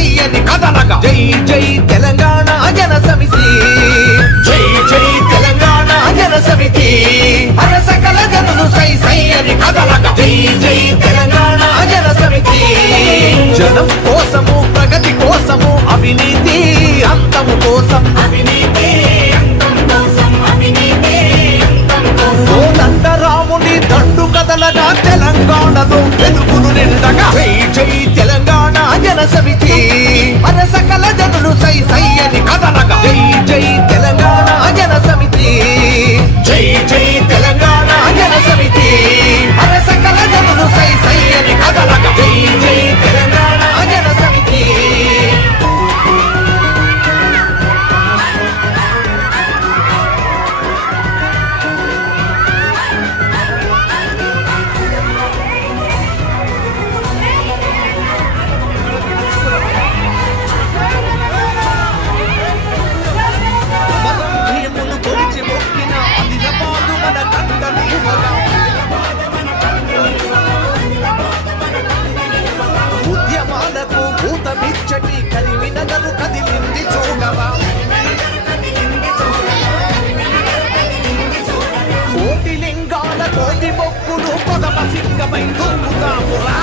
కన్నమయ్యని కథనగా. జై జై తెలంగాణ జన సమితి. జై జై తెలంగాణ జన సమితి. అర సకల గనులు సై సై అని కథనగా. జై జై తెలంగాణ జన సమితి. జనం కోసము ప్రగతి కోసము అవినీతి అంతము కోసం. అవినీతి రాముని దండు కథలగా ప్రతి మొక్కులు పొదమ సింగమై దూకుతామురా